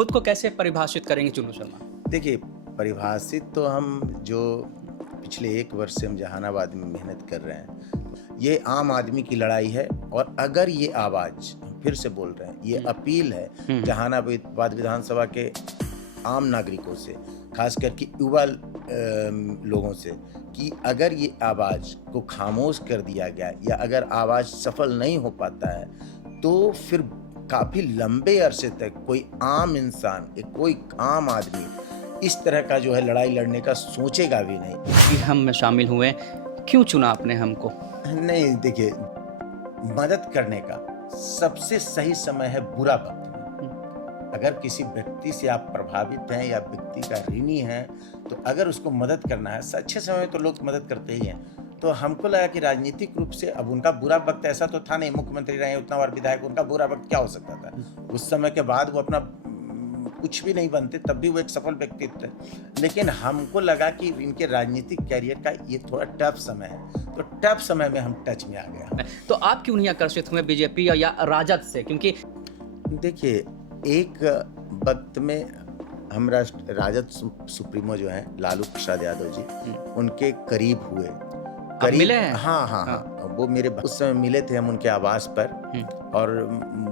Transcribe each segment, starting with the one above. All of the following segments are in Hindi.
खुद को कैसे परिभाषित करेंगे चुन्नू शर्मा? देखिए, परिभाषित तो हम जो पिछले 1 वर्ष से हम जहानाबाद में मेहनत कर रहे हैं, ये आम आदमी की लड़ाई है। और अगर ये आवाज़, फिर से बोल रहे हैं, ये अपील है जहानाबाद विधानसभा के आम नागरिकों से, खास करके युवा लोगों से, कि अगर ये आवाज़ को खामोश कर दिया गया या अगर आवाज़ सफल नहीं हो पाता है, तो फिर काफ़ी लंबे अरसे तक कोई आम इंसान, कोई आम आदमी इस तरह का जो है लड़ाई लड़ने का सोचेगा भी नहीं। कि हम में शामिल हुए, क्यों चुना आपने हमको? नहीं, देखिए, मदद करने का सबसे सही समय है बुरा वक्त में। अगर किसी व्यक्ति से आप प्रभावित हैं या व्यक्ति का ऋणी हैं, तो अगर उसको मदद करना है, अच्छे समय में तो लोग मदद करते ही हैं। तो हमको लगा कि राजनीतिक रूप से अब उनका बुरा वक्त ऐसा तो था नहीं, मुख्यमंत्री रहे उतना बार विधायक, उनका बुरा वक्त क्या हो सकता था? उस समय के बाद वो अपना कुछ भी नहीं बनते, तब भी वो एक सफल व्यक्तित्व थे। लेकिन हमको लगा कि इनके राजनीतिक कैरियर का ये थोड़ा टफ समय है, तो टफ समय में हम टच में आ गए। तो आप क्यों नहीं आकर्षित हुए बीजेपी या राजद से? क्योंकि देखिए, एक वक्त में हम राजद सुप्रीमो जो हैं लालू प्रसाद यादव जी, उनके करीब हुए। आप मिले हैं? हाँ, वो मेरे उस समय मिले थे हम उनके आवास पर, और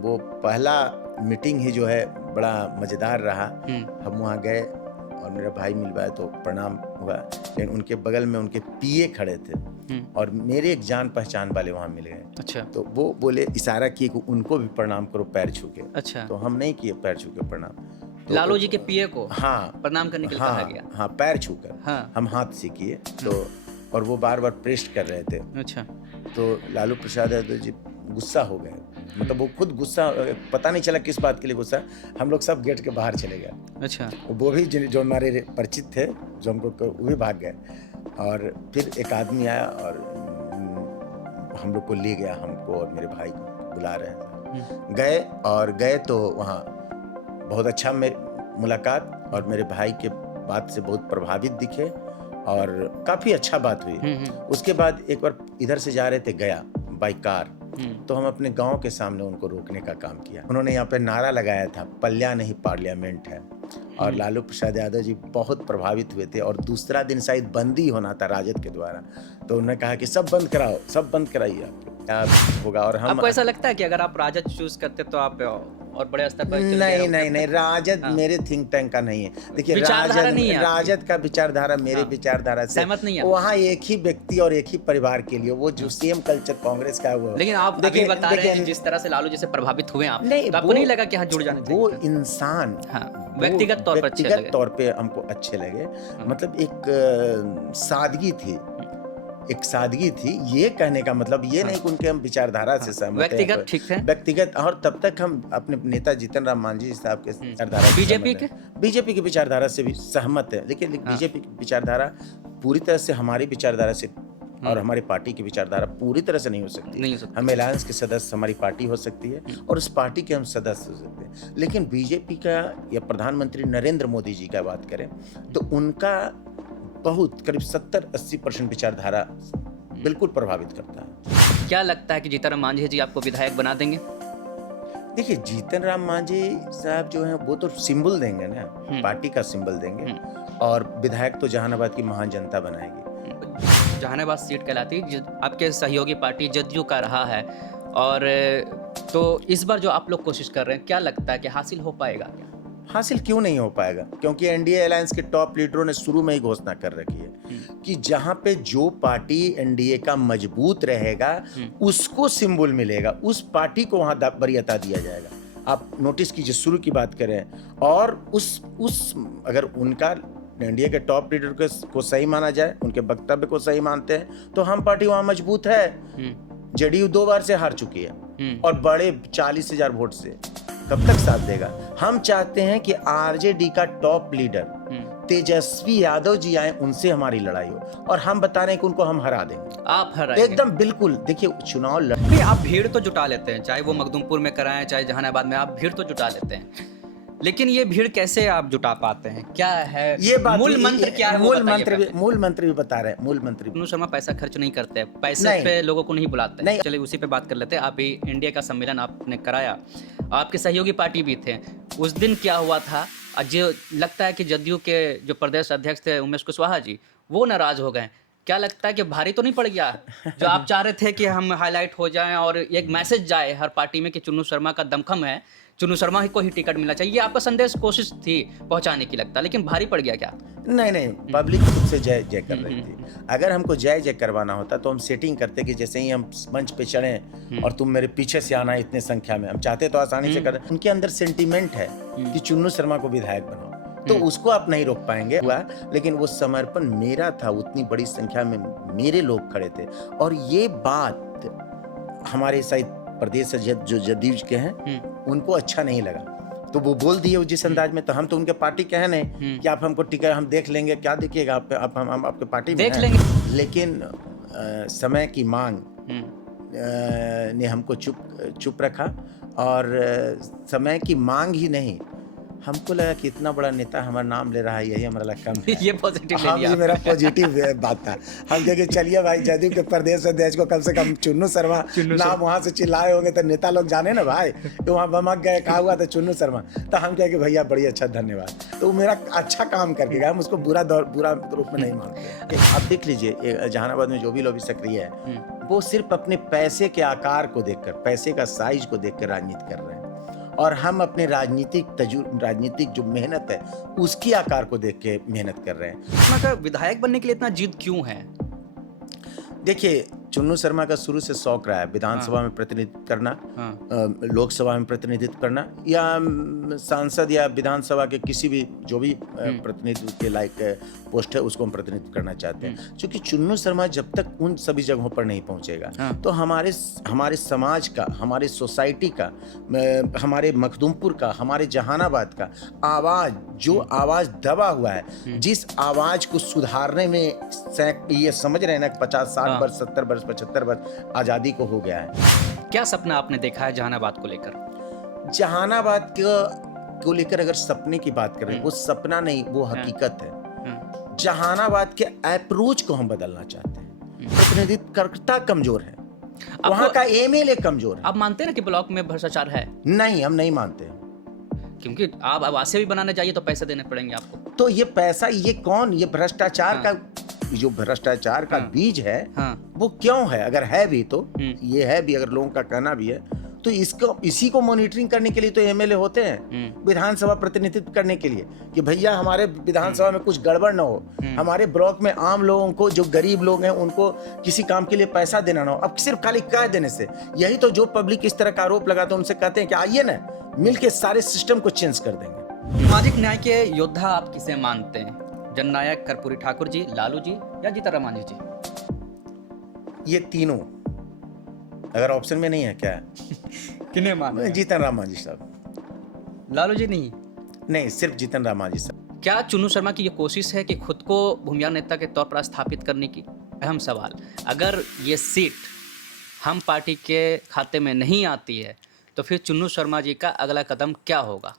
वो पहला मीटिंग ही जो है बड़ा मज़ेदार रहा। हम वहाँ गए और मेरा भाई मिलवाया तो प्रणाम हुआ, लेकिन उनके बगल में उनके पीए खड़े थे और मेरे एक जान पहचान वाले वहाँ मिल गए। अच्छा। तो वो बोले, इशारा किए कि उनको भी प्रणाम करो पैर छू के। अच्छा। तो हम नहीं किए पैर छू के प्रणाम। तो लालू जी के पीए को हाँ प्रणाम करने के लिए कहा गया? हाँ, पैर छू कर। हाँ। हम हाथ से किए, तो और वो बार बार प्रेस्ट कर रहे थे। अच्छा। तो लालू प्रसाद यादव जी गुस्सा हो गए, मतलब वो खुद गुस्सा, पता नहीं चला किस बात के लिए गुस्सा। हम लोग सब गेट के बाहर चले गए। अच्छा। वो भी जो हमारे परिचित थे, जो हमको, वो भी भाग गए। और फिर एक आदमी आया और हम लोग को ले गया, हमको और मेरे भाई को बुला रहे हैं। गए तो वहाँ बहुत अच्छा मुलाकात, और मेरे भाई के बात से बहुत प्रभावित दिखे और काफ़ी अच्छा बात हुई। उसके बाद एक बार इधर से जा रहे थे गया बाई कार, तो हम अपने गांव के सामने उनको रोकने का काम किया। उन्होंने यहाँ पे नारा लगाया था, पल्या नहीं पार्लियामेंट है। और लालू प्रसाद यादव जी बहुत प्रभावित हुए थे, और दूसरा दिन शायद बंदी होना था राजद के द्वारा, तो उन्होंने कहा कि सब बंद कराओ, सब बंद कराइए, आप होगा। और हम, आपको ऐसा लगता है कि अगर आप राजद चूज करते तो आप और बड़े स्तर पर नहीं, राजद मेरे थिंक टैंक का नहीं है। देखिए, राजद का विचारधारा मेरे विचारधारा से सहमत नहीं है। वहाँ एक ही व्यक्ति और एक ही परिवार के लिए, वो जो सेम कल्चर कांग्रेस का है वो। लेकिन आप अभी बता रहे हैं जिस तरह से लालू जी से प्रभावित हुए आप, तो आपको नहीं लगा कि यहाँ जुड़ जाना चाहिए? वो इंसान व्यक्तिगत तौर पे हमको अच्छे लगे। मतलब एक सादगी थी। ये कहने का मतलब ये नहीं कि उनके हम विचारधारा से सहमत हैं, व्यक्तिगत ठीक है, व्यक्तिगत। और तब तक हम अपने नेता जीतन राम मांझी साहब के विचारधारा, बीजेपी की विचारधारा से भी सहमत है। लेकिन बीजेपी की विचारधारा पूरी तरह से हमारी विचारधारा से और हमारी पार्टी की विचारधारा पूरी तरह से नहीं हो सकती। हम अलायंस के सदस्य, हमारी पार्टी हो सकती है और उस पार्टी के हम सदस्य हो सकते हैं। लेकिन बीजेपी का या प्रधानमंत्री नरेंद्र मोदी जी का बात करें तो उनका बहुत करीब 70-80% विचारधारा बिल्कुल प्रभावित करता है। क्या लगता है कि जीतन राम मांझी जी आपको विधायक बना देंगे? देखिए, जीतन राम मांझी साहब जो हैं वो तो सिंबल देंगे ना, पार्टी का सिंबल देंगे, और विधायक तो जहानाबाद की महान जनता बनाएगी। जहानाबाद सीट कहलाती आपके सहयोगी पार्टी जदयू का रहा है, और तो इस बार जो आप लोग कोशिश कर रहे हैं, क्या लगता है कि हासिल हो पाएगा? हासिल क्यों नहीं हो पाएगा? क्योंकि एनडीए अलायंस के टॉप लीडरों ने शुरू में ही घोषणा कर रखी है कि जहां पे जो पार्टी एनडीए का मजबूत रहेगा उसको सिंबल मिलेगा, उस पार्टी को वहां वरीयता दिया जाएगा। आप नोटिस कीजिए, शुरू की बात करें और उस अगर उनका एनडीए के टॉप लीडर को सही माना जाए, उनके वक्तव्य को सही मानते हैं, तो हम पार्टी वहां मजबूत है। जेडीयू 2 बार से हार चुकी है और बड़े 40,000 वोट से, कब तक साथ देगा? हम चाहते हैं कि आरजेडी का टॉप लीडर तेजस्वी यादव जी आए, उनसे हमारी लड़ाई हो, और हम बता रहे हैं कि उनको हम हरा देंगे। आप हराएंगे एकदम बिल्कुल। देखिए, चुनाव लड़ने आप भीड़ तो जुटा लेते हैं, चाहे वो मखदूमपुर में कराएं चाहे जहानाबाद में, आप भीड़ तो जुटा लेते हैं, लेकिन ये भीड़ कैसे आप जुटा पाते हैं? क्या है ये बात? मूल मंत्र क्या है? मूल मंत्र भी बता रहे हैं। मूल मंत्र चुन्नू शर्मा पैसा खर्च नहीं करते, पैसे पे लोगों को नहीं बुलाते हैं। चलिए उसी पे बात कर लेते हैं। अभी इंडिया का सम्मेलन आपने कराया, आपके सहयोगी पार्टी भी थे, उस दिन क्या हुआ था, जो लगता है कि जदयू के जो प्रदेश अध्यक्ष थे उमेश कुशवाहा जी, वो नाराज हो गए। क्या लगता है कि भारी तो नहीं पड़ गया? जो आप चाह रहे थे कि हम हाईलाइट हो जाएं और एक मैसेज जाए हर पार्टी में कि चुन्नू शर्मा का दमखम है, चुन्नू शर्मा ही को ही टिकट मिलना चाहिए, ये आपका संदेश कोशिश थी पहुंचाने की, लगता है, लेकिन भारी पड़ गया क्या? नहीं नहीं, पब्लिक खुद से जय जय कर रही थी। अगर हमको जय जय करवाना होता तो हम सेटिंग करते कि जैसे ही हम मंच पे चढ़े और तुम मेरे पीछे से आना इतने संख्या में, हम चाहते तो आसानी से कर। उनके अंदर सेंटीमेंट है कि चुन्नू शर्मा को विधायक बनाओ, तो उसको आप नहीं रोक पाएंगे हुआ। लेकिन वो समर्पण मेरा था, उतनी बड़ी संख्या में मेरे लोग खड़े थे। और ये बात हमारे शायद प्रदेश जो जदयू के हैं उनको अच्छा नहीं लगा, तो वो बोल दिए जिस अंदाज में। तो हम तो उनके पार्टी के हैं नहीं कि आप हमको टिकट हम देख लेंगे, क्या देखिएगा आप हम आपके पार्टी में देख लेंगे। लेकिन समय की मांग ने हमको चुप रखा। और समय की मांग ही नहीं, हमको लगा कि इतना बड़ा नेता हमारा नाम ले रहा है, यही हमारा कम है। ये पॉजिटिव ले हाँ, लिया ये मेरा पॉजिटिव बात था। हम कहे चलिए भाई, जदयू के प्रदेश अध्यक्ष को कम से कम चुन्नू शर्मा नाम वहाँ से चिल्लाए होंगे तो नेता लोग जाने ना भाई, तो वहाँ बमक गए, कहा हुआ था चुन्नू शर्मा। तो हम कहे कि भैया बड़ी अच्छा धन्यवाद, तो वो मेरा अच्छा काम करके गया, हम उसको बुरा रूप में नहीं मानते। आप देख लीजिए जहानाबाद में जो भी लोग सक्रिय है, वो सिर्फ अपने पैसे के आकार को देखकर, पैसे का साइज को देखकर राजनीति कर रहे हैं। और हम अपने राजनीतिक जो मेहनत है उसकी आकार को देख के मेहनत कर रहे हैं। का विधायक बनने के लिए इतना जिद क्यों है? देखिए, चुन्नू शर्मा का शुरू से शौक रहा है विधानसभा में प्रतिनिधित्व करना, लोकसभा में प्रतिनिधित्व करना, या सांसद या विधानसभा के किसी भी जो भी प्रतिनिधित्व के लायक पोस्ट है उसको हम प्रतिनिधित्व करना चाहते हैं। क्योंकि चुन्नू शर्मा जब तक उन सभी जगहों पर नहीं पहुंचेगा तो हमारे समाज का, हमारे सोसाइटी का, हमारे मखदूमपुर का, हमारे जहानाबाद का आवाज, जो आवाज दबा हुआ है, जिस आवाज को सुधारने में ये समझ रहे हैं ना 50-60 वर्ष, 70 वर्ष, 75 वर्ष आजादी को हो गया है। क्या सपना आपने देखा है जहानाबाद को लेकर? जहानाबाद को लेकर अगर सपने की बात करें, वो सपना नहीं, वो हकीकत है। जहानाबाद के अप्रोच को हम बदलना चाहते हैं। प्रतिनिधित्वकर्ता कमजोर है, वहाँ का एमएलए कमजोर है। आप मानते हैं ना कि ब्लॉक में भ्रष्टाचार है? नहीं, हम नहीं मानते, क्योंकि आप आवासीय भी बनाने चाहिए तो पैसे देने पड़ेंगे आपको। तो ये पैसा, ये कौन, ये भ्रष्टाचार का जो भ्रष्टाचार का बीज है वो क्यों है? अगर है भी तो ये है भी, अगर लोगों का कहना भी है तो इसी को मॉनिटरिंग करने के लिए तो एमएलए होते हैं, विधानसभा प्रतिनिधित्व करने के लिए, कि भैया हमारे विधानसभा में कुछ गड़बड़ ना हो, हमारे ब्लॉक में आम लोगों को, जो गरीब लोग हैं, उनको किसी काम के लिए पैसा देना ना हो। अब सिर्फ खाली कह देने से, यही तो जो पब्लिक इस तरह का आरोप लगाते हैं उनसे कहते हैं कि आइए ना मिलके सारे सिस्टम को चेंज कर देंगे। सामाजिक न्याय के योद्धा आप किसे मानते हैं? जननायक कर्पूरी ठाकुर जी, लालू जी या जीतन राम मांझी जी? ये तीनों अगर ऑप्शन में नहीं है क्या? किन्हें माने? जीतन राम मांझी साहब। लालू जी नहीं? नहीं, सिर्फ जीतन राम मांझी साहब। क्या चुन्नू शर्मा की ये कोशिश है कि खुद को भूमिहार नेता के तौर पर स्थापित करने की? अहम सवाल, अगर ये सीट हम पार्टी के खाते में नहीं आती है तो फिर चुन्नू शर्मा जी का अगला कदम क्या होगा?